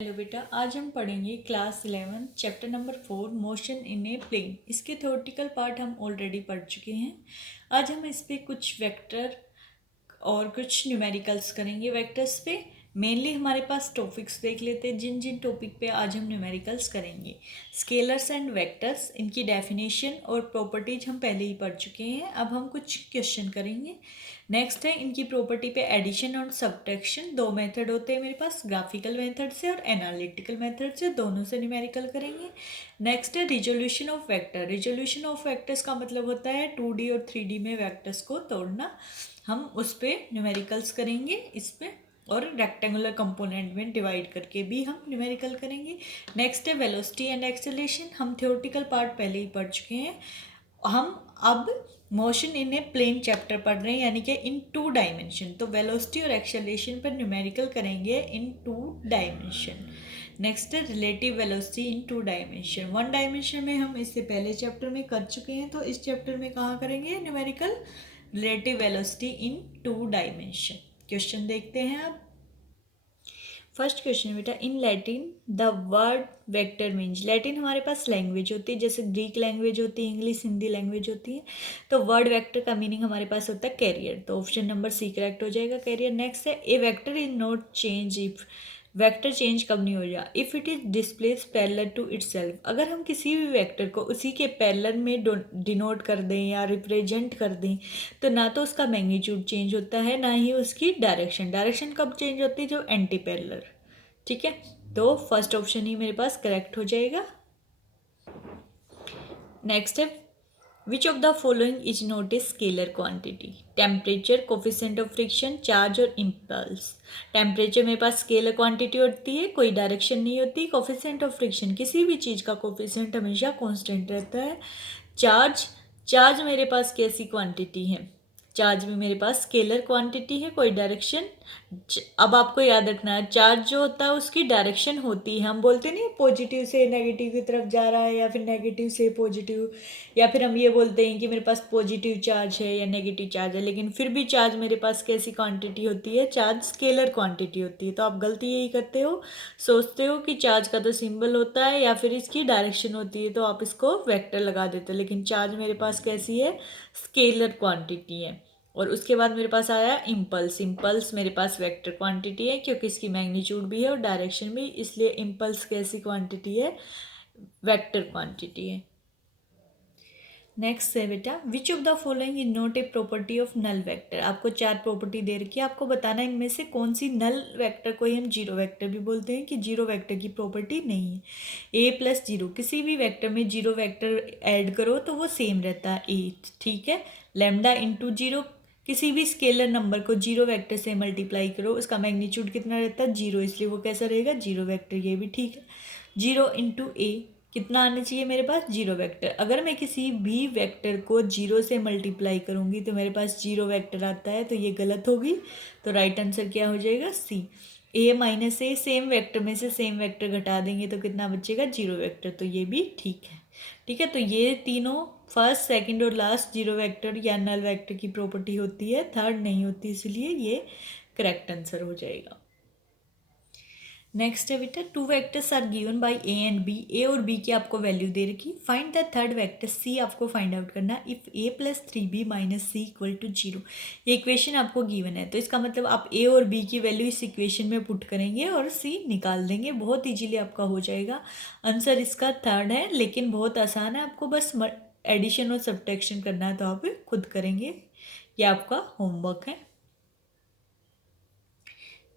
Hello बेटा, आज हम पढ़ेंगे class 11 chapter number 4 motion in a plane. इसके थ्योरेटिकल पार्ट हम ऑलरेडी पढ़ चुके हैं। आज हम इस पे कुछ वेक्टर और कुछ न्यूमेरिकल्स करेंगे। वेक्टर्स पे मेनली हमारे पास टॉपिक्स देख लेते हैं, जिन जिन टॉपिक पे आज हम न्यूमेरिकल्स करेंगे। स्केलर्स एंड वेक्टर्स, इनकी डेफिनेशन और प्रॉपर्टीज हम पहले ही पढ़ चुके हैं। अब हम कुछ क्वेश्चन करेंगे। नेक्स्ट है इनकी प्रॉपर्टी पे एडिशन और सब्ट्रैक्शन। दो मेथड होते हैं मेरे पास, ग्राफिकल मेथड से और एनालिटिकल मेथड से, दोनों से न्यूमेरिकल करेंगे। नेक्स्ट है resolution of vector. Resolution of vectors का मतलब होता है 2D और 3D में वेक्टर्स को तोड़ना। हम उस पर न्यूमेरिकल्स करेंगे इस पे, और रेक्टेंगुलर कंपोनेंट में डिवाइड करके भी हम न्यूमेरिकल करेंगे। नेक्स्ट है वेलोसिटी एंड एक्सेलरेशन। हम थ्योरेटिकल पार्ट पहले ही पढ़ चुके हैं। हम अब motion in a plane chapter पढ़ रहे हैं, यानी कि इन 2 डायमेंशन। तो वेलोसिटी और एक्सेलरेशन पर न्यूमेरिकल करेंगे इन 2 डायमेंशन। नेक्स्ट है relative velocity in 2 dimension. 1 dimension में हम इससे पहले चैप्टर में कर चुके हैं, तो इस चैप्टर में कहाँ करेंगे numerical relative velocity in 2 dimension. Question देखते हैं अब। फर्स्ट क्वेश्चन बेटा, in Latin the word vector means. Latin हमारे पास लैंग्वेज होती है, जैसे ग्रीक लैंग्वेज होती है, इंग्लिश हिंदी लैंग्वेज होती है। तो वर्ड वेक्टर का मीनिंग हमारे पास होता है कैरियर। तो ऑप्शन नंबर सी करेक्ट हो जाएगा, कैरियर। नेक्स्ट है A vector is not change if. Vector change कब नहीं हो जाए? If it is displaced parallel to itself. अगर हम किसी भी वेक्टर को उसी के पैरेलल में डिनोट कर दें या रिप्रेजेंट कर दें, तो ना तो उसका मैग्नीट्यूड चेंज होता है, ना ही उसकी डायरेक्शन। डायरेक्शन कब चेंज होती है? जो एंटी पैरेलल। ठीक है, तो फर्स्ट ऑप्शन ही मेरे पास करेक्ट हो जाएगा। नेक्स्ट है विच of the following is not a scalar quantity? Temperature, coefficient of friction, charge और इम्पल्स। टेम्परेचर मेरे पास स्केलर क्वांटिटी होती है, कोई डायरेक्शन नहीं होती। कोफिशिएंट ऑफ फ्रिक्शन, किसी भी चीज़ का कोफिशिएंट हमेशा कांस्टेंट रहता है। चार्ज, चार्ज मेरे पास कैसी क्वांटिटी है? चार्ज भी मेरे पास स्केलर क्वांटिटी है, कोई डायरेक्शन। अब आपको याद रखना है, चार्ज जो होता है उसकी डायरेक्शन होती है। हम बोलते नहीं पॉजिटिव से नेगेटिव की तरफ जा रहा है, या फिर नेगेटिव से पॉजिटिव, या फिर हम ये बोलते हैं कि मेरे पास पॉजिटिव चार्ज है या नेगेटिव चार्ज है। लेकिन फिर भी चार्ज मेरे पास कैसी क्वांटिटी होती है? चार्ज स्केलर क्वांटिटी होती है। तो आप गलती यही करते हो, सोचते हो कि चार्ज का तो सिंबल होता है या फिर इसकी डायरेक्शन होती है, तो आप इसको वेक्टर लगा देते हो। लेकिन चार्ज मेरे पास कैसी है? स्केलर क्वांटिटी है। और उसके बाद मेरे पास आया इम्पल्स। इम्पल्स मेरे पास वेक्टर क्वांटिटी है, क्योंकि इसकी मैग्नीट्यूड भी है और डायरेक्शन भी, इसलिए इम्पल्स कैसी क्वांटिटी है? वेक्टर क्वांटिटी है। नेक्स्ट है बेटा, which of the following is not a property of null vector. आपको 4 प्रॉपर्टी दे रखी है, आपको बताना है इनमें से कौन सी नल वेक्टर को ही हम जीरो वेक्टर भी बोलते हैं, कि जीरो वेक्टर की प्रॉपर्टी नहीं है। ए प्लस जीरो, किसी भी वेक्टर में जीरो वेक्टर ऐड करो तो वो सेम रहता है ए। ठीक है, लेमडा इंटू जीरो, किसी भी स्केलर नंबर को जीरो वेक्टर से मल्टीप्लाई करो, उसका मैग्नीट्यूड कितना रहता है? जीरो, इसलिए वो कैसा रहेगा? Zero vector. ये भी ठीक है। जीरो इंटू ए, कितना आना चाहिए मेरे पास? Zero vector. अगर मैं किसी भी वेक्टर को जीरो से मल्टीप्लाई करूँगी तो मेरे पास जीरो वेक्टर आता है, तो ये गलत होगी। तो राइट आंसर क्या हो जाएगा? सी। ए माइनस ए, सेम वेक्टर में से सेम वेक्टर घटा देंगे तो कितना बचेगा? Zero vector. तो ये भी ठीक है। ठीक है, तो ये तीनों फर्स्ट, सेकंड और लास्ट जीरो वेक्टर या नल वेक्टर की प्रॉपर्टी होती है, थर्ड नहीं होती, इसलिए ये करेक्ट आंसर हो जाएगा। नेक्स्ट है बेटा, 2 vectors are given by A and B. A और बी की आपको वैल्यू दे रखी, find the third vector C आपको फाइंड आउट करना। If A plus 3b minus C equal to 0। ये इक्वेशन आपको गिवन है, तो इसका मतलब आप ए और बी की वैल्यू इस इक्वेशन में पुट करेंगे और सी निकाल देंगे। बहुत ईजीली आपका हो जाएगा। आंसर इसका थर्ड है, लेकिन बहुत आसान है, आपको बस एडिशन और सब्ट्रैक्शन करना है, तो आप खुद करेंगे। ये आपका होमवर्क है।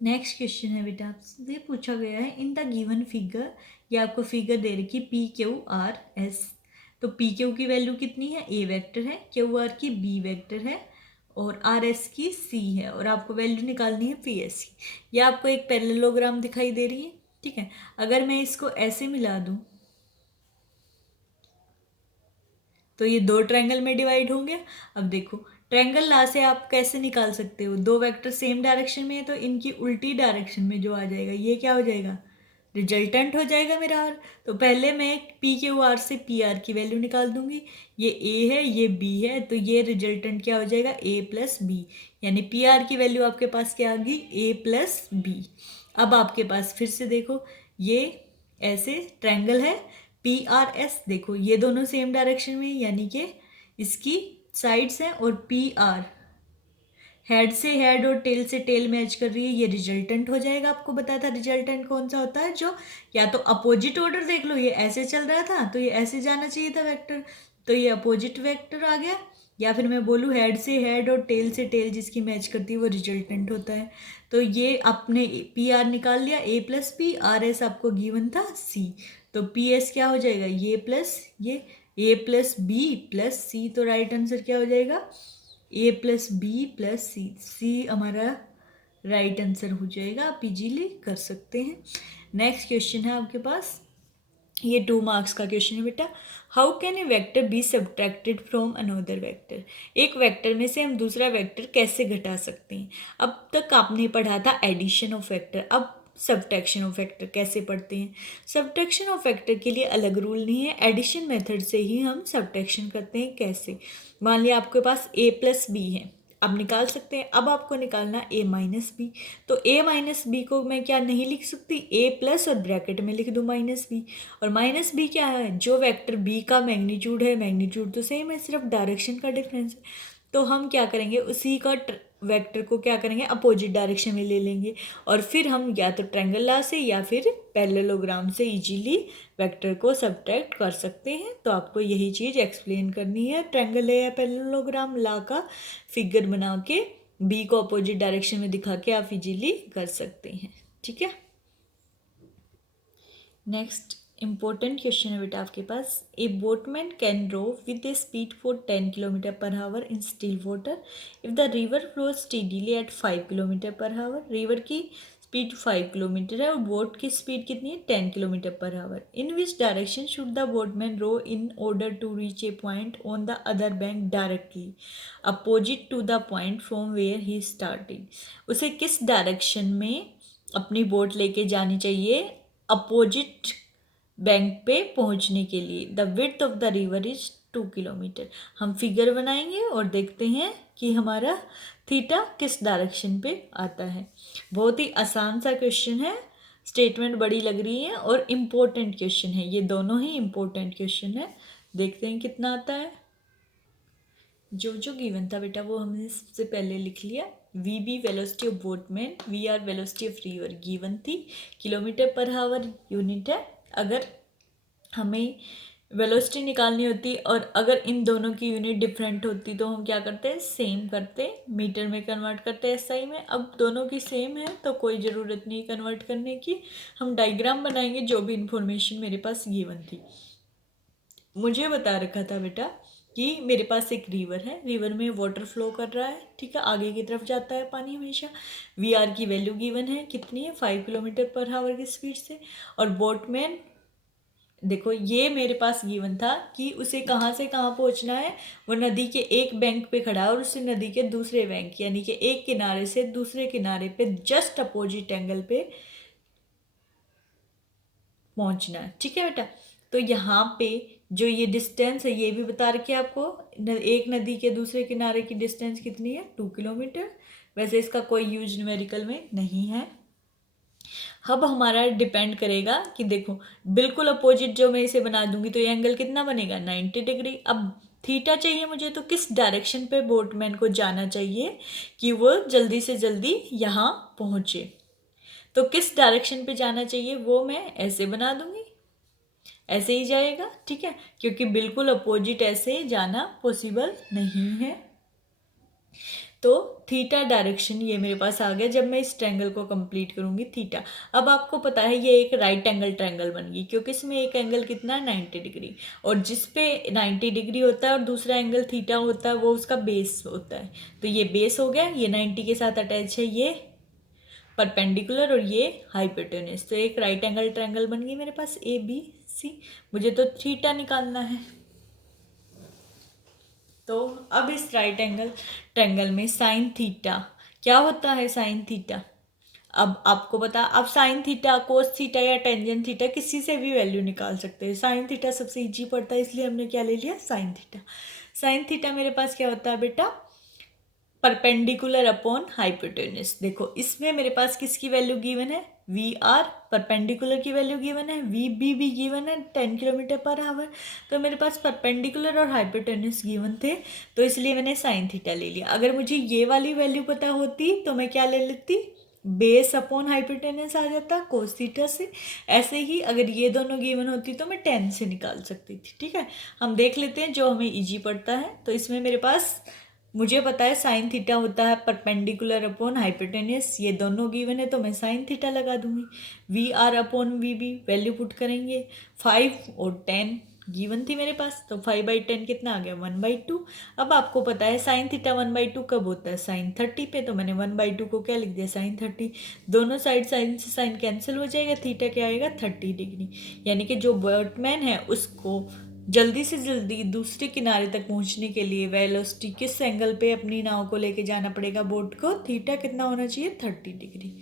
नेक्स्ट क्वेश्चन है बेटा, आपसे पूछा गया है इन द गिवन फिगर। ये आपको फिगर दे रखी पी क्यू आर एस। तो पी क्यू की वैल्यू कितनी है? ए वेक्टर है, क्यू आर की बी वेक्टर है, और आर एस की सी है, और आपको वैल्यू निकालनी है पी एस की। ये आपको एक पैरेललोग्राम दिखाई दे रही है। ठीक है, अगर मैं इसको ऐसे मिला दूँ तो ये 2 ट्रायंगल में डिवाइड होंगे। अब देखो, ट्रायंगल ला से आप कैसे निकाल सकते हो? 2 वेक्टर सेम डायरेक्शन में है, तो इनकी उल्टी डायरेक्शन में जो आ जाएगा, ये क्या हो जाएगा? रिजल्टेंट हो जाएगा मेरा आर। तो पहले मैं पी क्यू आर से पी आर की वैल्यू निकाल दूंगी। ये ए है, ये बी है, तो ये रिजल्टेंट क्या हो जाएगा? ए प्लस बी। यानी पी आर की वैल्यू आपके पास क्या आ गई? ए प्लस बी। अब आपके पास फिर से देखो, ये ऐसे ट्रायंगल है PRS, देखो ये दोनों सेम डायरेक्शन में, यानी कि इसकी साइड्स हैं, और PR हेड से हेड और टेल से टेल मैच कर रही है, ये रिजल्टेंट हो जाएगा। आपको बताया था रिजल्टेंट कौन सा होता है, जो या तो अपोजिट ऑर्डर, देख लो ये ऐसे चल रहा था तो ये ऐसे जाना चाहिए था वेक्टर, तो ये अपोजिट वेक्टर आ गया, या फिर मैं बोलूँ हेड से हेड और टेल से टेल जिसकी मैच करती है वो रिजल्टेंट होता है। तो ये आपने PR निकाल लिया, A+B, RS आपको गिवन था C, तो PS क्या हो जाएगा, ये प्लस ये A+B+C, तो राइट आंसर क्या हो जाएगा A+B+C, C हमारा राइट आंसर हो जाएगा। आप इजीली कर सकते हैं। नेक्स्ट क्वेश्चन है आपके पास, ये 2 मार्क्स का क्वेश्चन है बेटा। How can a vector be subtracted from another vector, एक वेक्टर में से हम दूसरा वेक्टर कैसे घटा सकते हैं। अब तक आपने पढ़ा था एडिशन ऑफ वेक्टर, अब सब्ट्रैक्शन ऑफ वेक्टर कैसे पढ़ते हैं। सब्ट्रैक्शन ऑफ वेक्टर के लिए अलग रूल नहीं है, एडिशन मेथड से ही हम सब्ट्रैक्शन करते हैं। कैसे, मान लिया आपके पास A+B है, अब निकाल सकते हैं। अब आपको निकालना A-B, तो A-B को मैं क्या नहीं लिख सकती, A+ और ब्रैकेट में लिख दूँ -B, और -B क्या है, जो वेक्टर B का मैग्नीट्यूड है, मैग्नीट्यूड तो सेम है, सिर्फ डायरेक्शन का डिफरेंस है। तो हम क्या करेंगे, उसी का वेक्टर को क्या करेंगे, अपोजिट डायरेक्शन में ले लेंगे, और फिर हम या तो ट्रायंगल लॉ से या फिर पैरेललोग्राम से इजीली वेक्टर को सब्ट्रैक्ट कर सकते हैं। तो आपको यही चीज़ एक्सप्लेन करनी है, ट्रायंगल या पैरेललोग्राम लॉ का फिगर बना के बी को अपोजिट डायरेक्शन में दिखा के आप इजीली कर सकते हैं। ठीक है, नेक्स्ट इंपॉर्टेंट क्वेश्चन है बेटा आपके पास। A boatman can row with a speed for 10 km/h in still water if the river flows steadily at 5 km/h। River की स्पीड 5 किलोमीटर है और बोट की स्पीड कितनी है, 10 km/h। In which direction should the boatman row in order to reach a point on the other bank directly opposite to the point from where he started. उसे किस direction में अपनी boat लेके जानी चाहिए अपोजिट बैंक पे पहुंचने के लिए। The width of the river is 2 kilometre. हम फिगर बनाएंगे और देखते हैं कि हमारा थीटा किस डायरेक्शन पे आता है। बहुत ही आसान सा क्वेश्चन है, स्टेटमेंट बड़ी लग रही है और इम्पोर्टेंट क्वेश्चन है, ये दोनों ही इम्पोर्टेंट क्वेश्चन है। देखते हैं कितना आता है। जो जो गिवन था बेटा वो हमने सबसे पहले लिख लिया। VB velocity of boatman, VR velocity of river given थी, km/h यूनिट है। अगर हमें वेलोसिटी निकालनी होती और अगर इन दोनों की यूनिट डिफरेंट होती तो हम क्या करते हैं, सेम करते, मीटर में कन्वर्ट करते SI में। अब दोनों की सेम है तो कोई ज़रूरत नहीं कन्वर्ट करने की, हम डायग्राम बनाएंगे जो भी इंफॉर्मेशन मेरे पास गिवन थी। मुझे बता रखा था बेटा कि मेरे पास एक रिवर है, रिवर में वाटर फ्लो कर रहा है, ठीक है, आगे की तरफ जाता है पानी हमेशा। VR की वैल्यू गिवन है, कितनी है, 5 km/h की स्पीड से। और बोटमैन देखो ये मेरे पास गिवन था कि उसे कहाँ से कहाँ पहुँचना है, वो नदी के एक बैंक पे खड़ा है और उसे नदी के दूसरे बैंक यानी कि एक किनारे से दूसरे किनारे पे जस्ट अपोजिट एंगल पे पहुँचना है। ठीक है बेटा, तो यहाँ पे जो ये डिस्टेंस है ये भी बता रखी है आपको, एक नदी के दूसरे किनारे की डिस्टेंस कितनी है, 2 किलोमीटर। वैसे इसका कोई यूज न्यूमेरिकल में नहीं है। अब हमारा डिपेंड करेगा कि देखो बिल्कुल अपोजिट जो मैं इसे बना दूंगी तो ये एंगल कितना बनेगा, 90 डिग्री। अब थीटा चाहिए मुझे, तो किस डायरेक्शन पे बोटमैन को जाना चाहिए कि वो जल्दी से जल्दी यहाँ पहुँचे। तो किस डायरेक्शन पे जाना चाहिए वो मैं ऐसे बना दूंगी, ऐसे ही जाएगा। ठीक है, क्योंकि बिल्कुल अपोजिट ऐसे जाना पॉसिबल नहीं है। तो थीटा डायरेक्शन ये मेरे पास आ गया जब मैं इस ट्रायंगल को कंप्लीट करूंगी थीटा। अब आपको पता है ये एक राइट एंगल ट्रायंगल बन गई क्योंकि इसमें एक एंगल कितना है, 90 डिग्री, और जिस पे 90 डिग्री होता है और दूसरा एंगल थीटा होता है वो उसका बेस होता है। तो ये बेस हो गया, ये 90 के साथ अटैच है, ये परपेंडिकुलर और ये हाइपोटेन्यूज। तो एक राइट एंगल ट्रायंगल बन गई मेरे पास ABC। मुझे तो थीटा निकालना है। तो अब इस राइट एंगल ट्रायंगल में साइन थीटा क्या होता है, साइन थीटा। अब आपको बता, अब साइन थीटा, कोस थीटा या टेंजेंट थीटा किसी से भी वैल्यू निकाल सकते हैं। साइन थीटा सबसे इजी पड़ता है इसलिए हमने क्या ले लिया, साइन थीटा। साइन थीटा मेरे पास क्या होता है बेटा, परपेंडिकुलर अपॉन हाइपोटेन्यूज। देखो इसमें मेरे पास किसकी वैल्यू गिवन है, वी आर परपेंडिकुलर की वैल्यू गिवन है, वी बी भी गिवन है 10 किलोमीटर पर आवर। तो मेरे पास परपेंडिकुलर और हाइपोटेन्यूस गिवन थे, तो इसलिए मैंने साइन थीटा ले लिया। अगर मुझे ये वाली वैल्यू पता होती तो मैं क्या ले लेती, बेस अपॉन हाइपोटेन्यूस आ जाता कोस थीटा से। ऐसे ही अगर ये दोनों गिवन होती तो मैं 10 से निकाल सकती थी। ठीक है, हम देख लेते हैं जो हमें इजी पड़ता है। तो इसमें मेरे पास मुझे पता है साइन थीटा होता है परपेंडिकुलर अपॉन हाइपोटेन्यूस, ये दोनों गिवन है तो मैं साइन थीटा लगा दूंगी। V R upon V B value put करेंगे, 5 और 10 गिवन थी मेरे पास, तो 5/10 कितना आ गया 1/2। अब आपको पता है साइन थीटा 1/2 कब होता है, साइन 30 पे, तो मैंने 1/2 को क्या लिख दिया साइन 30। दोनों साइड साइन से साइन कैंसिल हो जाएगा, थीटा क्या आएगा 30 डिग्री। यानी कि जो बोटमैन है उसको जल्दी से जल्दी दूसरे किनारे तक पहुंचने के लिए वेलोसिटी किस एंगल पे अपनी नाव को लेके जाना पड़ेगा बोट को, थीटा कितना होना चाहिए 30 डिग्री।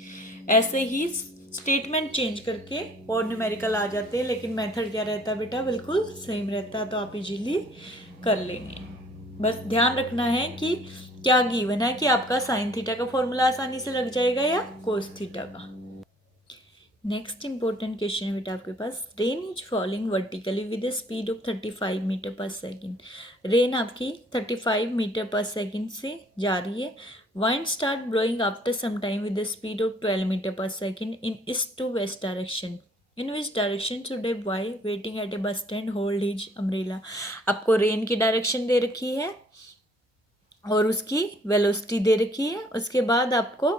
ऐसे ही स्टेटमेंट चेंज करके और न्यूमेरिकल आ जाते हैं, लेकिन मेथड क्या रहता है बेटा, बिल्कुल सेम रहता है, तो आप इजीली कर लेंगे। बस ध्यान रखना है कि क्या गिवन है कि आपका साइन थीटा का फॉर्मूला आसानी से लग जाएगा या कोस थीटा का। नेक्स्ट इंपॉर्टेंट क्वेश्चन है बेटा आपके पास, rain is falling vertically with a speed of 35 metre per second. Rain आपकी 35 मीटर पर सेकेंड से जा रही है। Wind start blowing after some time with a speed of 12 meter per second in east to west direction. In which direction should a boy waiting at a bus stand hold his umbrella? आपको rain की direction दे रखी है और उसकी velocity दे रखी है, उसके बाद आपको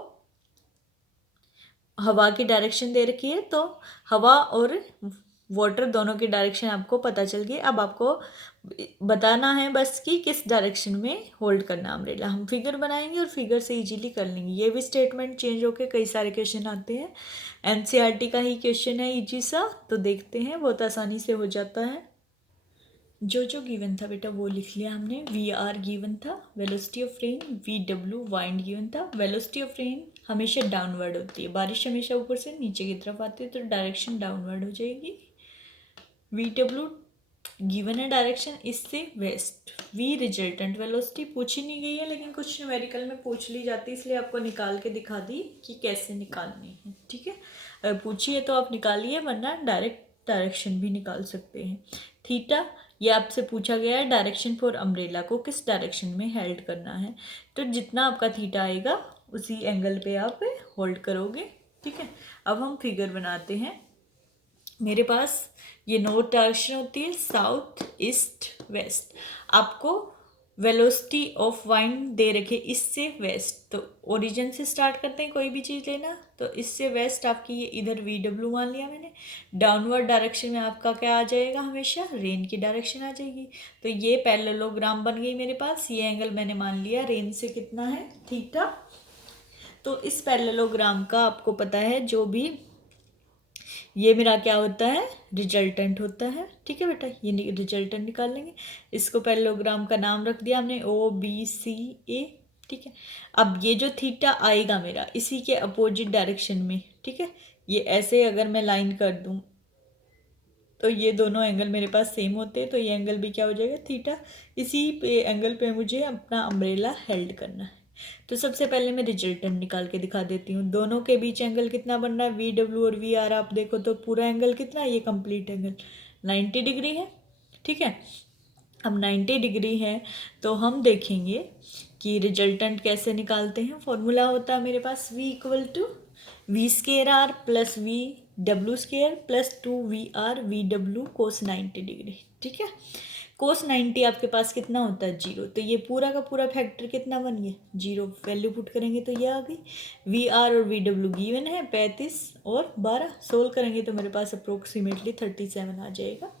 हवा की डायरेक्शन दे रखी है, तो हवा और वाटर दोनों की डायरेक्शन आपको पता चल गई। अब आपको बताना है बस कि किस डायरेक्शन में होल्ड करना अम्ब्रेला। हम फिगर बनाएंगे और फिगर से इजीली कर लेंगे। ये भी स्टेटमेंट चेंज होके कई सारे क्वेश्चन आते हैं, एनसीईआरटी का ही क्वेश्चन है इजी सा, तो देखते हैं, बहुत आसानी से हो जाता है। जो जो गिवन था बेटा वो लिख लिया हमने। वी आर गिवन था, velocity of rain, V W wind given था। वेलोसिटी ऑफ रेन हमेशा डाउनवर्ड होती है, बारिश हमेशा ऊपर से नीचे की तरफ आती है, तो डायरेक्शन डाउनवर्ड हो जाएगी। वी डब्ल्यू गिवन है डायरेक्शन इससे वेस्ट। वी रिजल्टेंट वेलोसिटी पूछी नहीं गई है, लेकिन कुछ न्यूमेरिकल में पूछ ली जाती है, इसलिए आपको निकाल के दिखा दी कि कैसे निकालनी है। ठीक है, अगर पूछी है तो आप निकालिए, वरना डायरेक्ट डायरेक्शन भी निकाल सकते हैं। थीटा, ये आपसे पूछा गया है डायरेक्शन फॉर अम्ब्रेला को किस डायरेक्शन में हेल्ड करना है, तो जितना आपका थीटा आएगा उसी एंगल पे आप होल्ड करोगे। ठीक है, अब हम फिगर बनाते हैं। मेरे पास ये नॉर्थ डायरेक्शन होती है, साउथ ईस्ट वेस्ट। आपको वेलोसिटी ऑफ वाइंड दे रखे इससे वेस्ट, तो ओरिजिन से स्टार्ट करते हैं कोई भी चीज़ लेना, तो इससे वेस्ट आपकी ये इधर वी डब्ल्यू मान लिया मैंने। डाउनवर्ड डायरेक्शन में आपका क्या आ जाएगा, हमेशा रेन की डायरेक्शन आ जाएगी। तो ये पैरेललोग्राम बन गई मेरे पास, ये एंगल मैंने मान लिया रेन से कितना है थीटा। तो इस पैरेललोग्राम का आपको पता है जो भी ये मेरा क्या होता है, रिजल्टेंट होता है। ठीक है बेटा, ये रिजल्टेंट निकाल लेंगे। इसको पैरेललोग्राम का नाम रख दिया हमने OBCA। ठीक है, अब ये जो थीटा आएगा मेरा इसी के अपोजिट डायरेक्शन में। ठीक है, ये ऐसे अगर मैं लाइन कर दूं तो ये दोनों एंगल मेरे पास सेम होते हैं, तो ये एंगल भी क्या हो जाएगा थीटा। इसी पे एंगल पे मुझे अपना अम्ब्रेला हेल्ड करना है। तो सबसे पहले मैं रिजल्टेंट निकाल के दिखा देती हूँ। दोनों के बीच एंगल कितना बन रहा है, वी डब्ल्यू और वी आर। आप देखो तो पूरा एंगल कितना है, ये कंप्लीट एंगल 90 डिग्री है। ठीक है, अब 90 डिग्री है तो हम देखेंगे कि रिजल्टेंट कैसे निकालते हैं। फॉर्मूला होता है मेरे पास V equal to V square R plus V W square plus 2VR V W cos 90 degree. ठीक है, कोस 90 आपके पास कितना होता है 0, तो ये पूरा का पूरा फैक्टर कितना बन गया 0। वैल्यू पुट करेंगे तो ये आ गई। वी आर और वी डब्ल्यू गिवन है 35 और 12, सोल्व करेंगे तो मेरे पास अप्रोक्सीमेटली 37 आ जाएगा।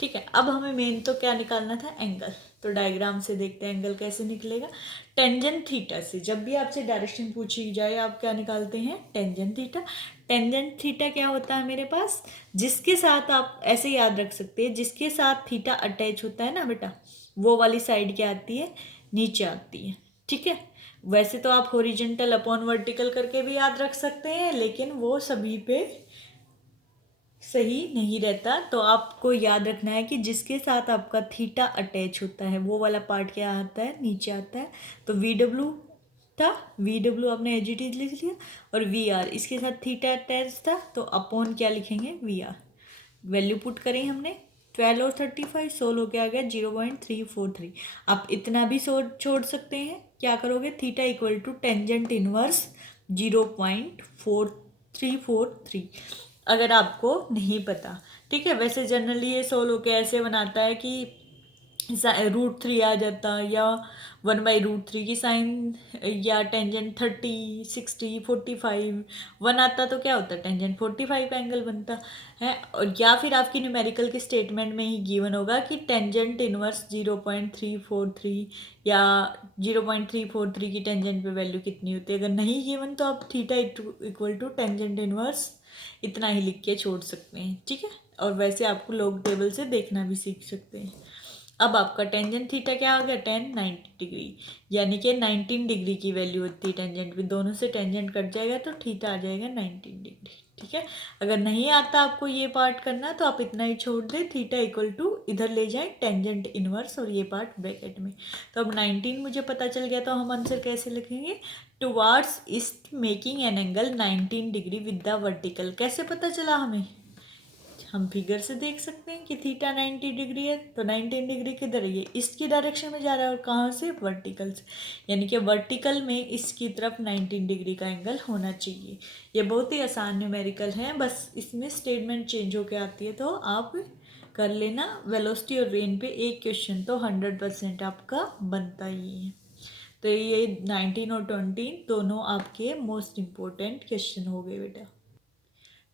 ठीक है, अब हमें मेन तो क्या निकालना था, एंगल। तो डायग्राम से देखते हैं एंगल कैसे निकलेगा। टेंजेंट थीटा से जब भी आपसे डायरेक्शन पूछी जाए आप क्या निकालते हैं, टेंजेंट थीटा। टेंजेंट थीटा क्या होता है मेरे पास, जिसके साथ आप ऐसे याद रख सकते हैं, जिसके साथ थीटा अटैच होता है ना बेटा, वो वाली साइड क्या आती है, नीचे आती है। ठीक है, वैसे तो आप हॉरिजॉन्टल अपॉन वर्टिकल करके भी याद रख सकते हैं, लेकिन वो सभी पे सही नहीं रहता। तो आपको याद रखना है कि जिसके साथ आपका थीटा अटैच होता है वो वाला पार्ट क्या आता है, नीचे आता है। तो वी डब्ल्यू था, वी डब्ल्यू आपने एज इट इज लिख लिया, और वी आर इसके साथ थीटा अटैच था, तो अपॉन क्या लिखेंगे, वी आर। वैल्यू पुट करी हमने 12 और 35, सोल्व होके आ गया 0.343। आप इतना भी छोड़ सकते हैं, क्या करोगे, theta equal to tangent inverse 0.4343, अगर आपको नहीं पता। ठीक है, वैसे जनरली ये सोल्व होके ऐसे बनाता है कि √3 आ जाता, या 1/√3 की साइन, या टेंजेंट 30, 60, 45 1 आता, तो क्या होता है, टेंजेंट 45 का एंगल बनता है। और या फिर आपकी न्यूमेरिकल के स्टेटमेंट में ही गिवन होगा कि टेंजेंट इनवर्स 0.343, या 0.343 की टेंजेंट पे वैल्यू कितनी होती है। अगर नहीं गिवन तो आप theta equal to tangent inverse इतना ही लिख के छोड़ सकते हैं। ठीक है, और वैसे आपको लॉग टेबल से देखना भी सीख सकते हैं। अब आपका टेंजेंट थीटा क्या हो गया, 90 डिग्री, यानी कि 19 डिग्री की वैल्यू होती है टेंजेंट में। दोनों से टेंजेंट कट जाएगा तो थीटा आ जाएगा 19 डिग्री। ठीक है, अगर नहीं आता आपको ये पार्ट करना तो आप इतना ही छोड़ दें, थीटा इक्वल टू इधर ले जाएं टेंजेंट इनवर्स, और ये पार्ट ब्रैकेट में। तो अब 19 मुझे पता चल गया, तो हम आंसर कैसे लिखेंगे, towards east making an angle 19 degree with the vertical. कैसे पता चला हमें, हम फिगर से देख सकते हैं कि थीटा 90 डिग्री है, तो 19 डिग्री किधर है, ये ईस्ट की डायरेक्शन में जा रहा है, और कहाँ से, वर्टिकल से, यानी कि वर्टिकल में ईस्ट की तरफ 19 डिग्री का एंगल होना चाहिए। ये बहुत ही आसान न्यूमेरिकल है, बस इसमें स्टेटमेंट चेंज होकर आती है, तो आप कर लेना। वेलोसिटी और रेन पे एक क्वेश्चन तो 100% आपका बनता ही है। तो ये 19 और 20 दोनों आपके मोस्ट इम्पोर्टेंट क्वेश्चन हो गए बेटा।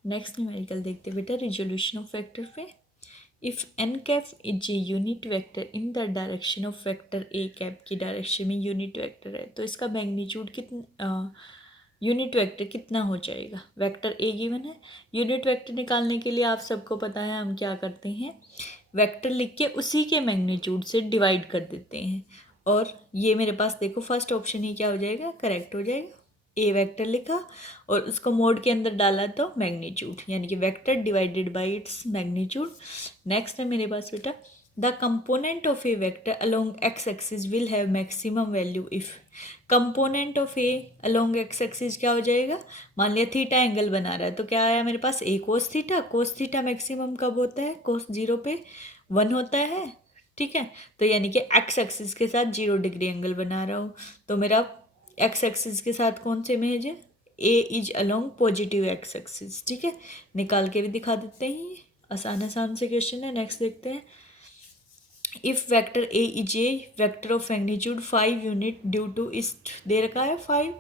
नेक्स्ट न्यूमेरिकल देखते बेटा, रिजोल्यूशन ऑफ वेक्टर पे। If N cap is a unit vector in the direction of vector A cap की डायरेक्शन में यूनिट वेक्टर है, तो इसका मैग्नीट्यूड कितना, यूनिट वेक्टर कितना हो जाएगा। वेक्टर ए गिवन है, यूनिट वेक्टर निकालने के लिए आप सबको पता है हम क्या करते हैं, वेक्टर लिख के उसी के मैग्नीट्यूड से डिवाइड कर देते हैं। और ये मेरे पास देखो फर्स्ट ऑप्शन ही क्या हो जाएगा, करेक्ट हो जाएगा। ए वेक्टर लिखा और उसको मोड के अंदर डाला तो मैग्नीट्यूड, यानी कि vector divided by its magnitude. Next है मेरे पास बेटा, the component of a vector along x axis will have maximum value if. Component of a along x axis क्या हो जाएगा, मान लिया थीटा एंगल बना रहा है, तो क्या आया मेरे पास, A cos theta. Cos theta maximum कब होता है, कोस 0 पे 1 होता है। ठीक है, तो यानी कि एक्स एक्सिस के साथ 0 डिग्री एंगल बना रहा हूँ, तो मेरा एक्स एक्सिस के साथ कौन से इमेज है, A is along positive X axis. ठीक है, निकाल के भी दिखा देते हैं, आसान आसान से क्वेश्चन है। नेक्स्ट देखते हैं, if vector A is a vector of magnitude 5 unit due to east, दे रखा है 5,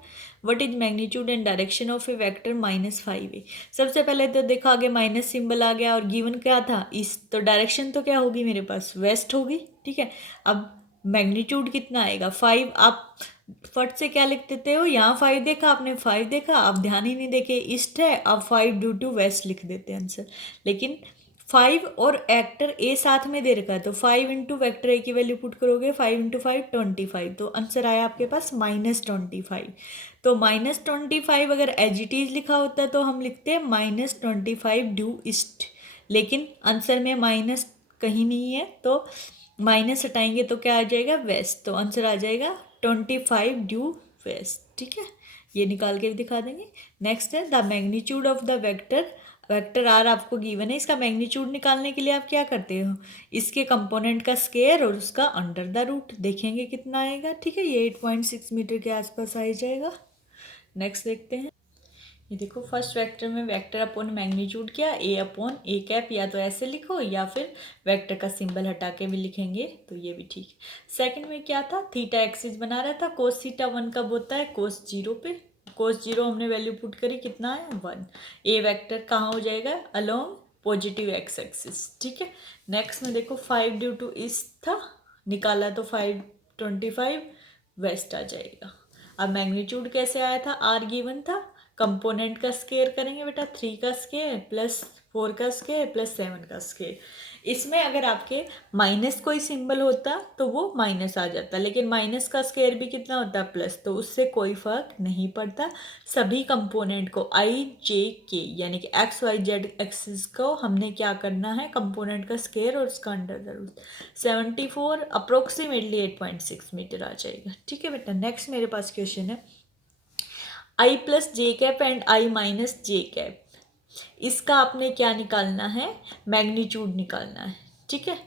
what is magnitude and direction of a vector -5a। सबसे पहले तो देखा आगे माइनस सिंबल आ गया और गिवन क्या था, ईस्ट, तो डायरेक्शन तो क्या होगी मेरे पास, वेस्ट होगी। ठीक है, अब मैग्नीट्यूड कितना आएगा 5, आप फट से क्या लिख देते हो, यहाँ 5 देखा आपने, 5 देखा, आप ध्यान ही नहीं देखे ईस्ट है, अब 5 ड्यू टू वेस्ट लिख देते हैं आंसर। लेकिन 5 और वेक्टर ए साथ में दे रखा है, तो 5 इंटू वैक्टर ए की वैल्यू पुट करोगे, 5 इंटू 5 25, तो आंसर आया आपके पास -25। तो -25 अगर एज इट इज लिखा होता तो हम लिखते हैं -25 ड्यू ईस्ट, लेकिन आंसर में माइनस कहीं नहीं है, तो माइनस हटाएंगे तो क्या आ जाएगा, वेस्ट, तो आंसर आ जाएगा 25 ड्यू वेस्ट। ठीक है, ये निकाल के भी दिखा देंगे। नेक्स्ट है the magnitude of the vector, vector R आपको गिवन है, इसका मैग्नीट्यूड निकालने के लिए आप क्या करते हो, इसके कंपोनेंट का स्क्वायर और उसका अंडर द रूट, देखेंगे कितना आएगा। ठीक है, ये 8.6 मीटर के आसपास आ जाएगा। नेक्स्ट देखते हैं, ये देखो फर्स्ट वेक्टर में वेक्टर अपॉन मैग्नीट्यूड क्या, ए अपॉन ए कैप, या तो ऐसे लिखो या फिर वेक्टर का सिंबल हटा के भी लिखेंगे तो ये भी ठीक। सेकंड में क्या था, थीटा एक्सिस बना रहा था, कोस थीटा 1 कब होता है, कोस 0 पे, कोस 0 हमने वैल्यू पुट करी, कितना है 1। ए वेक्टर कहाँ हो जाएगा, अलोंग पॉजिटिव एक्स एक्सिस। ठीक है, नेक्स्ट में देखो 5 ड्यू टू ईस्ट था, निकाला तो 525 वेस्ट आ जाएगा। अब मैग्नीट्यूड कैसे आया था, आर गिवन था, कंपोनेंट का स्क्वायर करेंगे बेटा, 3 का स्क्वायर प्लस 4 का स्क्वायर प्लस 7 का स्क्वायर। इसमें अगर आपके माइनस कोई सिंबल होता तो वो माइनस आ जाता, लेकिन माइनस का स्क्वायर भी कितना होता है, प्लस, तो उससे कोई फर्क नहीं पड़ता। सभी कंपोनेंट को आई जे के यानी कि एक्स वाई जेड एक्सिस को हमने क्या करना है, कंपोनेंट का स्क्वायर और उसका under the root. 74 approximately 8.6 metre आ जाएगा। ठीक है बेटा, नेक्स्ट मेरे पास क्वेश्चन है, I plus J cap and I minus J cap, इसका आपने क्या निकालना है, मैग्नीट्यूड निकालना है, ठीक है।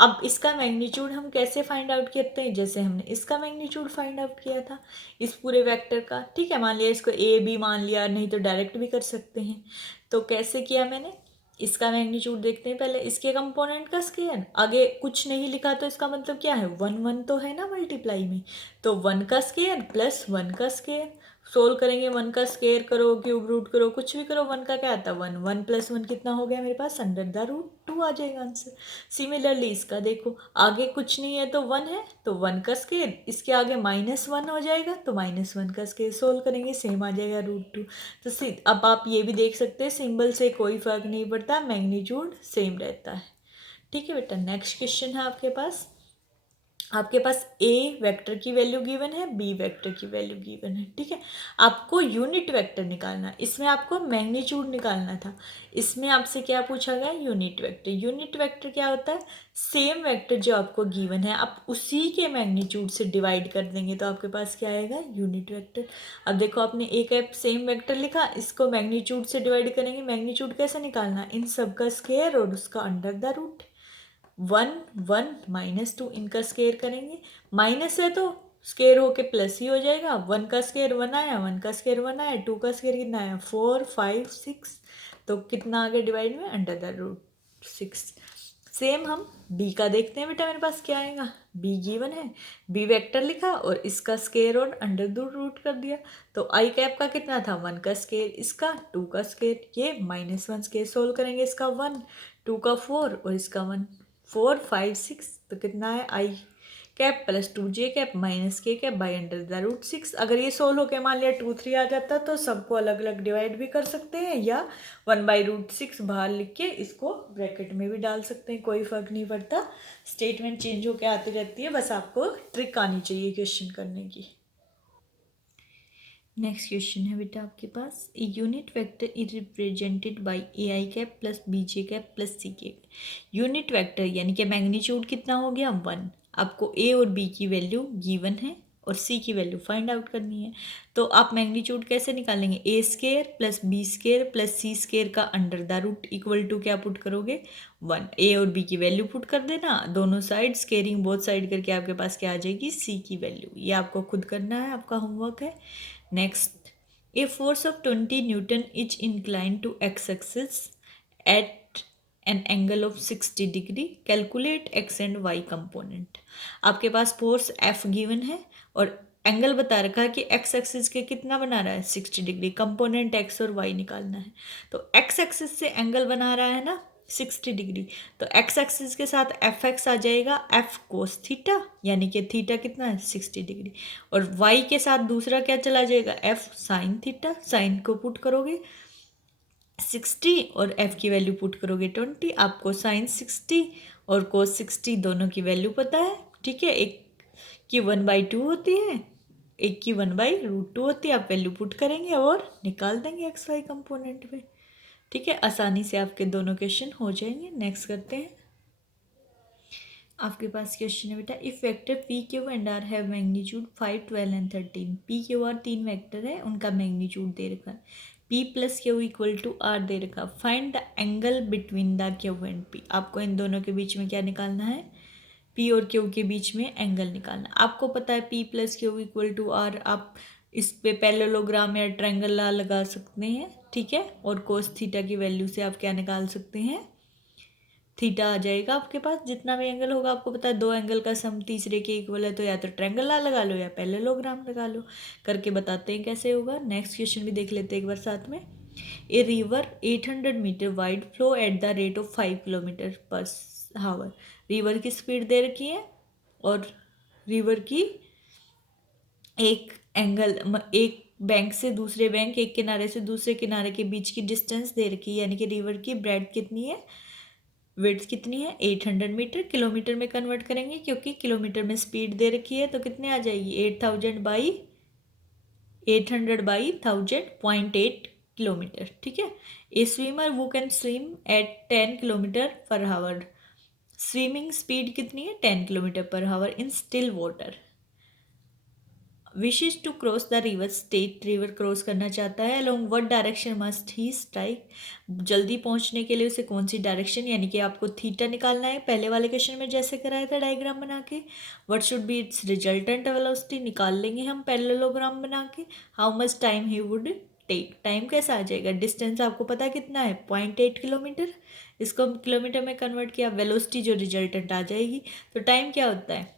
अब इसका मैग्नीट्यूड हम कैसे फाइंड आउट करते हैं, जैसे हमने इसका मैग्नीट्यूड फाइंड आउट किया था इस पूरे वेक्टर का, ठीक है। मान लिया इसको ए बी मान लिया, नहीं तो डायरेक्ट भी कर सकते हैं। तो कैसे किया मैंने, इसका मैग्नीट्यूड देखते हैं पहले, इसके कंपोनेंट का स्केयर, आगे कुछ नहीं लिखा तो इसका मतलब क्या है, वन वन तो है ना मल्टीप्लाई में, तो वन का स्केयर प्लस वन का स्केयर, सोल्व करेंगे, वन का स्केयर करो, क्यूब रूट करो, कुछ भी करो, वन का क्या आता है वन, वन प्लस वन कितना हो गया मेरे पास, अंडर द रूट टू आ जाएगा आंसर। सिमिलरली इसका देखो, आगे कुछ नहीं है तो वन है, तो वन का स्केयर, इसके आगे माइनस वन हो जाएगा तो माइनस वन का स्केयर, सोल्व करेंगे सेम आ जाएगा रूट टू। तो अब आप ये भी देख सकते हैं सिंबल से कोई फर्क नहीं पड़ता, मैग्नीट्यूड सेम रहता है, ठीक है बेटा। नेक्स्ट क्वेश्चन है आपके पास ए वेक्टर की वैल्यू गिवन है, बी वेक्टर की वैल्यू गिवन है, ठीक है। आपको यूनिट वेक्टर निकालना है, इसमें आपको मैग्नीट्यूड निकालना था, इसमें आपसे क्या पूछा गया, यूनिट वेक्टर। यूनिट वेक्टर क्या होता है, सेम वेक्टर जो आपको गिवन है आप उसी के मैग्नीट्यूड से डिवाइड कर देंगे तो आपके पास क्या आएगा, यूनिट वेक्टर। अब देखो आपने एक ऐप सेम वेक्टर लिखा, इसको मैग्नीट्यूड से डिवाइड करेंगे, मैग्नीट्यूड कैसे निकालना, इन सब का स्क्वायर और उसका under the root, one one minus two, इनका स्केयर करेंगे, माइनस है तो स्केयर होके प्लस ही हो जाएगा, वन का स्केयर वन आया, वन का स्केयर वन आया, टू का स्केयर कितना आया, फोर फाइव सिक्स, तो कितना आ गया डिवाइड में, under the root six. Same हम बी का देखते हैं बेटा, मेरे पास क्या आएगा, बी गिवन है, बी वेक्टर लिखा और इसका स्केयर और अंडर द रूट कर दिया, तो आई कैप का कितना था, वन का स्केयर, इसका टू का स्केयर, ये माइनस वन स्केयर, सोल्व करेंगे, इसका वन, टू का फोर और इसका वन, फोर फाइव सिक्स, तो कितना है, I cap plus two J cap minus K cap by under the root six. अगर ये सोल्व होके मान लिया टू थ्री आ जाता तो सबको अलग अलग डिवाइड भी कर सकते हैं, या वन बाई रूट सिक्स बाहर लिख के इसको ब्रैकेट में भी डाल सकते हैं, कोई फर्क नहीं पड़ता, स्टेटमेंट चेंज होके आती रहती है, बस आपको ट्रिक आनी चाहिए क्वेश्चन करने की। नेक्स्ट क्वेश्चन है बेटा आपके पास, a unit vector is represented by A I cap plus B J cap plus C cap. Unit vector यानी कि मैग्नीट्यूड कितना हो गया, वन। आपको ए और बी की वैल्यू गिवन है और सी की वैल्यू फाइंड आउट करनी है, तो आप मैग्नीट्यूड कैसे निकालेंगे, A square plus B square plus C square का under the root equal to क्या पुट करोगे, वन। ए और बी की वैल्यू पुट कर देना, दोनों साइड स्केयरिंग बोथ साइड करके आपके पास क्या आ जाएगी, सी की वैल्यू। ये आपको खुद करना है, आपका होमवर्क है। Next, a force of 20 Newton is inclined to x-axis at an angle of 60 degree. Calculate x and y component. आपके पास फोर्स F गिवन है और एंगल बता रखा है कि x एक्सिस के कितना बना रहा है, 60 डिग्री, कंपोनेंट x और y निकालना है। तो x एक्सिस से एंगल बना रहा है ना 60 डिग्री, तो x एक्सिस के साथ एफ एक्स आ जाएगा, एफ कोस थीटा, यानी कि थीटा कितना है 60 डिग्री, और y के साथ दूसरा क्या चला जाएगा, एफ साइन थीटा, साइन को पुट करोगे 60 और f की वैल्यू पुट करोगे 20, आपको साइन 60 और कोस 60 दोनों की वैल्यू पता है, ठीक है। एक की 1/2 होती है, एक की 1/√2 होती है, आप वैल्यू पुट करेंगे और निकाल देंगे एक्स वाई कंपोनेंट में, ठीक है। आसानी से आपके दोनों क्वेश्चन हो जाएंगे। नेक्स्ट करते हैं, आपके पास क्वेश्चन है बेटा, if vector P Q and R have magnitude 5 12 and 13, P Q R तीन वेक्टर है, उनका मैग्नीट्यूड दे रखा है, P plus Q equal to R दे रखा, find the angle between the Q and P. आपको इन दोनों के बीच में क्या निकालना है, पी और क्यू के बीच में एंगल निकालना। आपको पता है P plus Q equal to R, आप इस पे पैरेललोग्राम या ट्रायंगल लगा सकते हैं, ठीक है। और कोस थीटा की वैल्यू से आप क्या निकाल सकते हैं, थीटा आ जाएगा आपके पास, जितना भी एंगल होगा आपको पता है दो एंगल का सम तीसरे के इक्वल है, तो या तो ट्रायंगल लगा लो या पैरेललोग्राम लगा लो, करके बताते हैं कैसे होगा। नेक्स्ट क्वेश्चन भी देख लेते हैं एक बार साथ में। A river 800 metre wide flow at the rate of 5 kilometre per hour. River की स्पीड दे रखी है और रिवर की एक बैंक से दूसरे बैंक, एक किनारे से दूसरे किनारे के बीच की डिस्टेंस दे रखी है, यानी कि रिवर की ब्रेड कितनी है, विड्थ कितनी है 800 मीटर, किलोमीटर में कन्वर्ट करेंगे क्योंकि किलोमीटर में स्पीड दे रखी है, तो कितने आ जाएगी 800 बाई 1000 0.8 किलोमीटर, ठीक है। ए स्विमर वो can swim at 10 kilometre per hour, swimming speed कितनी है 10 kilometre per hour in still water. Wishes to cross the river straight, river क्रॉस करना चाहता है। Along what direction must he strike, जल्दी पहुंचने के लिए उसे कौन सी डायरेक्शन, यानी कि आपको थीटा निकालना है पहले वाले क्वेश्चन में जैसे कराया था डायग्राम बना के। What should be its resultant velocity, निकाल लेंगे हम पैरेललोग्राम बना के। How much time he would take, time कैसा आ जाएगा, डिस्टेंस आपको पता कितना है 0.8 किलोमीटर, इसको हम किलोमीटर में कन्वर्ट किया, वेलोसिटी जो रिजल्टेंट आ जाएगी। तो टाइम क्या होता है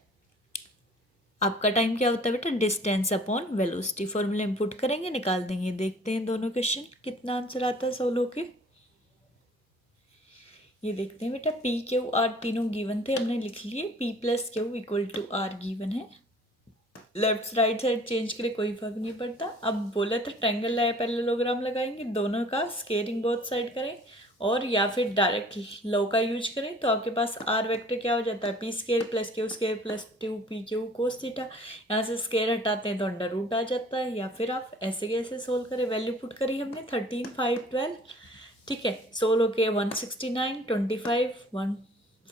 आपका, टाइम क्या होता है बेटा, distance upon velocity. Formula input करेंगे, निकाल देंगे। देखते हैं दोनों क्वेश्चन कितना आंसर आता है सोल्व होके। ये देखते हैं बेटा, पी क्यू आर तीनों गिवन थे, हमने लिख लिए। P plus Q equal to R given है। लेफ्ट राइट साइड चेंज करे कोई फर्क नहीं पड़ता। अब बोला था ट्रायंगल लाया पैरेललोग्राम लगाएंगे, दोनों का स्केयरिंग बोथ साइड करें और या फिर डायरेक्ट लॉ का यूज करें, तो आपके पास आर वेक्टर क्या हो जाता है, P square plus Q square plus 2 P Q cos theta. यहाँ से स्केयर हटाते हैं तो अंडर रूट आ जाता है, या फिर आप ऐसे कैसे सोल्व करें, वैल्यू पुट करी हमने 13, 5, 12, ठीक है। सोल्व होके 169, 25,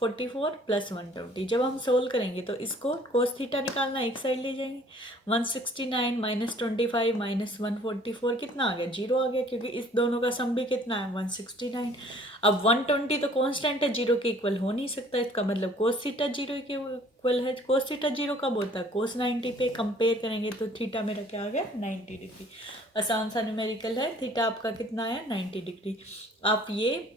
144 प्लस 120। जब हम सोल्व करेंगे तो इसको कोस थीटा निकालना, एक साइड ले जाएंगे। 169 माइनस 25 माइनस 144 कितना आ गया, 0 आ गया, क्योंकि इस दोनों का सम भी कितना है 169। अब 120 तो कांस्टेंट है, 0 के इक्वल हो नहीं सकता, इसका मतलब कोस थीटा 0 के इक्वल है। कोस थीटा 0 कब होता है, कोस 90 पे। कंपेयर करेंगे तो थीटा मेरा क्या आ गया 90 डिग्री। आसान सा न्यूमेरिकल है, थीटा आपका कितना है 90 डिग्री। आप ये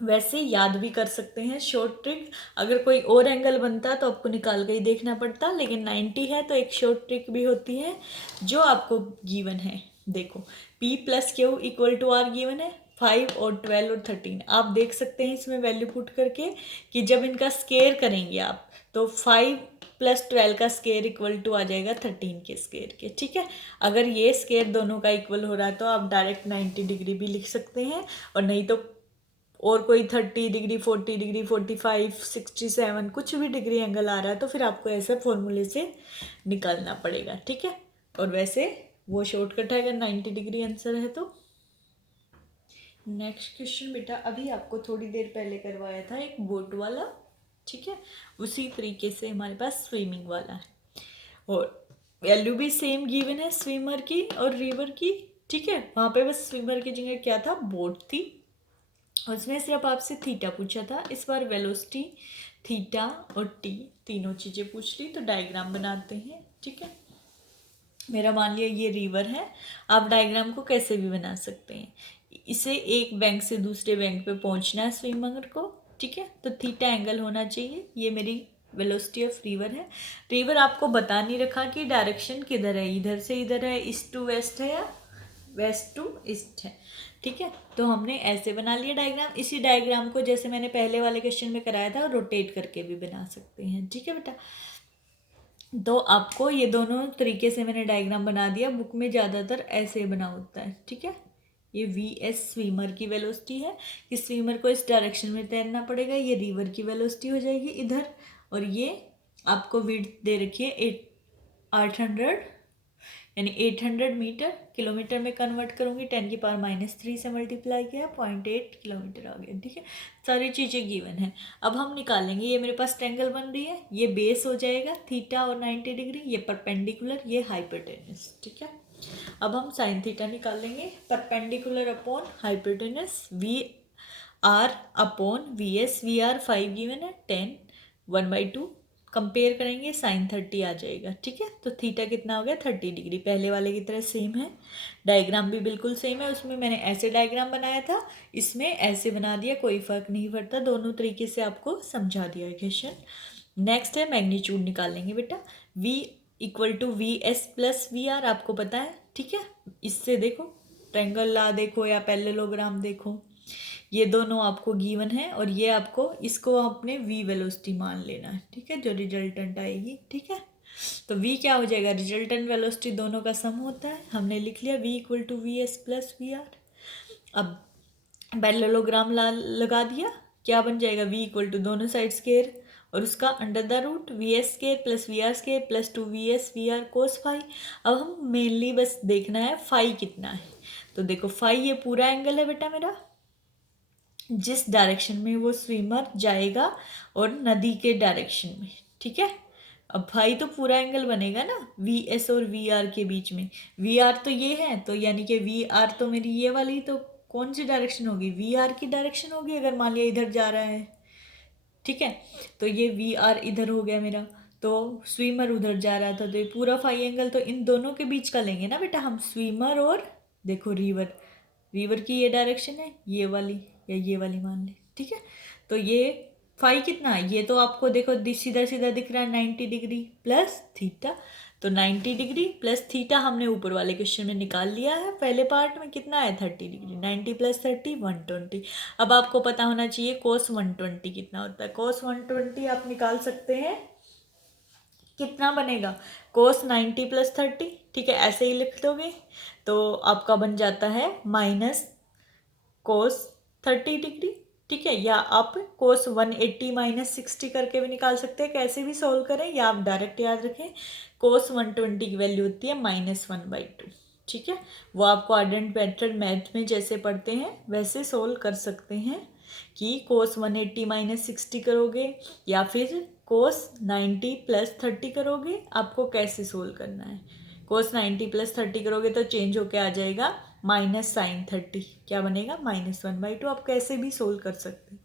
वैसे याद भी कर सकते हैं, शॉर्ट ट्रिक। अगर कोई और एंगल बनता तो आपको निकाल के ही देखना पड़ता, लेकिन 90 है तो एक शॉर्ट ट्रिक भी होती है जो आपको गिवन है। देखो P plus Q equal to R given है, 5 और 12 और 13। आप देख सकते हैं इसमें वैल्यू पुट करके कि जब इनका स्केयर करेंगे आप, तो 5 प्लस 12 का स्केयर इक्वल टू आ जाएगा 13 के स्केयर के, ठीक है। अगर ये स्केयर दोनों का इक्वल हो रहा है तो आप डायरेक्ट 90 डिग्री भी लिख सकते हैं, और नहीं तो और कोई 30 डिग्री, 40 डिग्री, 45, 67 कुछ भी डिग्री एंगल आ रहा है तो फिर आपको ऐसे फॉर्मूले से निकालना पड़ेगा, ठीक है। और वैसे वो शॉर्टकट है अगर 90 डिग्री आंसर है तो। नेक्स्ट क्वेश्चन बेटा, अभी आपको थोड़ी देर पहले करवाया था एक बोट वाला, ठीक है, उसी तरीके से हमारे पास स्विमिंग वाला है, और वैल्यू भी सेम गिवन है स्विमर की और रिवर की, ठीक है। वहाँ पे बस स्विमर की जगह क्या था, बोट थी, और उसमें सिर्फ आपसे थीटा पूछा था। इस बार वेलोसिटी, थीटा और टी तीनों चीज़ें पूछ ली, तो डायग्राम बनाते हैं, ठीक है। मेरा मान लिया ये रिवर है, आप डायग्राम को कैसे भी बना सकते हैं। इसे एक बैंक से दूसरे बैंक पे पहुंचना है स्विमर को, ठीक है, तो थीटा एंगल होना चाहिए। ये मेरी वेलोसिटी ऑफ रिवर है। रिवर आपको बता नहीं रखा कि डायरेक्शन किधर है, इधर से इधर है, ईस्ट टू वेस्ट है या वेस्ट टू ईस्ट है, ठीक है। तो हमने ऐसे बना लिया डायग्राम। इसी डायग्राम को जैसे मैंने पहले वाले क्वेश्चन में कराया था रोटेट करके भी बना सकते हैं, ठीक है बेटा। तो आपको ये दोनों तरीके से मैंने डायग्राम बना दिया, बुक में ज़्यादातर ऐसे बना होता है, ठीक है। ये वी एस स्विमर की वेलोसिटी है कि स्विमर को इस डायरेक्शन में तैरना पड़ेगा, ये रिवर की वेलोसिटी हो जाएगी इधर, और ये आपको विड्थ दे रखी है 800, यानी 800 मीटर, किलोमीटर में कन्वर्ट करूँगी 10⁻³ से मल्टीप्लाई किया 0.8 किलोमीटर आ गया, ठीक है। सारी चीज़ें गिवन है। अब हम निकालेंगे, ये मेरे पास ट्रायंगल बन रही है, ये बेस हो जाएगा थीटा और 90 डिग्री, ये परपेंडिकुलर, ये हाइपोटेनस, ठीक है। अब हम साइन थीटा निकाल लेंगे, perpendicular upon hypotenuse, V R upon V S. V R 5 given है, 10, 1/2 कंपेयर करेंगे साइन 30 आ जाएगा, ठीक है। तो थीटा कितना हो गया 30 डिग्री, पहले वाले की तरह सेम है। डायग्राम भी बिल्कुल सेम है, उसमें मैंने ऐसे डायग्राम बनाया था, इसमें ऐसे बना दिया, कोई फर्क नहीं पड़ता, दोनों तरीके से आपको समझा दिया है क्वेश्चन। नेक्स्ट है मैग्नीट्यूड निकालेंगे बेटा, v equal to V S plus V R, आपको पता है, ठीक है। इससे देखो ट्रायंगल ला देखो या पैरेललोग्राम देखो, ये दोनों आपको गिवन है, और ये आपको इसको अपने v वेलोसिटी मान लेना है, ठीक है, जो रिजल्टेंट आएगी, ठीक है। तो v क्या हो जाएगा, रिजल्टेंट वेलोसिटी दोनों का सम होता है, हमने लिख लिया v equal to V S plus V R. अब पैरेललोग्राम लगा दिया, क्या बन जाएगा, v इक्वल टू दोनों साइड स्केयर और उसका under the root V S square plus V R square plus 2vs cos phi. अब हम मेनली बस देखना है फाई कितना है, तो देखो फाई ये पूरा एंगल है बेटा मेरा, जिस डायरेक्शन में वो स्विमर जाएगा और नदी के डायरेक्शन में, ठीक है। अब फाई तो पूरा एंगल बनेगा ना वी एस और वी आर के बीच में। वी आर तो ये है, तो यानी कि वी आर तो मेरी ये वाली, तो कौन सी डायरेक्शन होगी, वी आर की डायरेक्शन होगी अगर मान लिया इधर जा रहा है। ठीक है, तो ये वी आर इधर हो गया मेरा, तो स्विमर उधर जा रहा था, तो ये पूरा फाई एंगल तो इन दोनों के बीच का लेंगे ना बेटा हम, स्विमर और देखो रिवर, रिवर की ये डायरेक्शन है ये वाली या ये वाली मान ले। ठीक है, तो ये फाई कितना है, ये तो आपको देखो सीधा सीधा दिख रहा है 90 डिग्री प्लस थीटा, तो 90 डिग्री प्लस थीटा हमने ऊपर वाले क्वेश्चन में निकाल लिया है। पहले पार्ट में कितना है 30 डिग्री, 90 प्लस 30 120। अब आपको पता होना चाहिए कोस 120 कितना होता है। कोस 120 आप निकाल सकते हैं, कितना बनेगा कोस 90 प्लस 30। ठीक है, ऐसे ही लिख दोगे तो आपका बन जाता है माइनस कोस 30 डिग्री। ठीक है, या आप कोस 180 माइनस 60 करके भी निकाल सकते हैं, कैसे भी सोल्व करें, या आप डायरेक्ट याद रखें कोस 120 की वैल्यू होती है -1/2। ठीक है, वो आपको आर्डेंट मेथड मैथ में जैसे पढ़ते हैं वैसे सोल्व कर सकते हैं कि कोस 180 माइनस 60 करोगे या फिर कोस 90 प्लस 30 करोगे, आपको कैसे सोल्व करना है। कोस 90 प्लस 30 करोगे तो चेंज होके आ जाएगा -sin30, क्या बनेगा -1/2। आप कैसे भी सोल्व कर सकते हैं।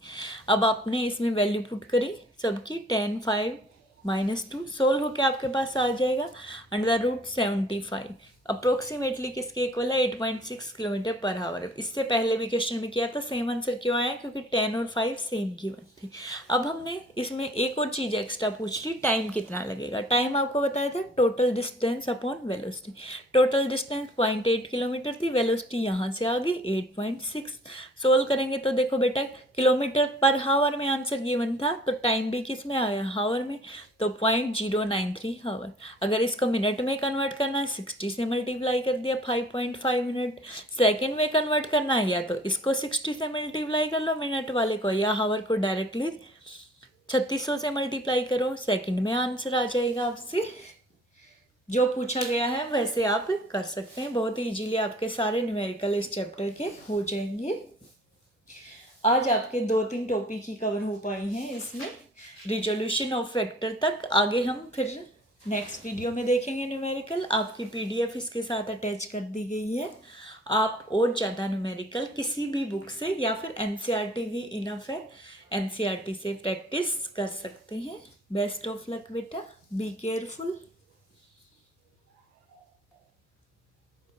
अब आपने इसमें वैल्यू पुट करी सबकी, 10 5 -2 सोल्व होके आपके पास आ जाएगा √75, अप्रोक्सीमेटली किसके इक्वल है 8.6 किलोमीटर पर आवर। इससे पहले भी क्वेश्चन में किया था, सेम आंसर क्यों आया, क्योंकि 10 और 5 सेम गिवन थी। अब हमने इसमें एक और चीज़ एक्स्ट्रा पूछ ली, टाइम कितना लगेगा। टाइम आपको बताया था total distance upon velocity. Total distance 0.8 kilometre थी, वेलोसिटी यहाँ से आ गई 8.6। सोल्व करेंगे तो देखो बेटा किलोमीटर पर हावर में आंसर गिवन था, तो टाइम भी किस में आया हावर में, तो 0.093 हावर। अगर इसको मिनट में कन्वर्ट करना है 60 से मल्टीप्लाई कर दिया 5.5 मिनट। सेकंड में कन्वर्ट करना है या तो इसको 60 से मल्टीप्लाई कर लो मिनट वाले को, या हावर को डायरेक्टली 3600 से मल्टीप्लाई करो, सेकंड में आंसर आ जाएगा। आपसे जो पूछा गया है वैसे आप कर सकते हैं, बहुत ही इजीली आपके सारे न्यूमेरिकल इस चैप्टर के हो जाएंगे। आज आपके 2-3 टॉपिक ही कवर हो पाई हैं इसमें, रिजोल्यूशन ऑफ वेक्टर तक। आगे हम फिर नेक्स्ट वीडियो में देखेंगे न्यूमेरिकल। आपकी पीडीएफ इसके साथ अटैच कर दी गई है। आप और ज़्यादा न्यूमेरिकल किसी भी बुक से या फिर एनसीईआरटी भी इनफ है, एनसीईआरटी से प्रैक्टिस कर सकते हैं। बेस्ट ऑफ लक बेटा, बी केयरफुल।